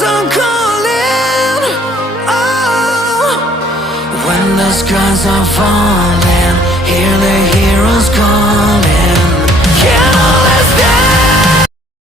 heroes are calling. Oh, when the skies are falling, hear the heroes calling.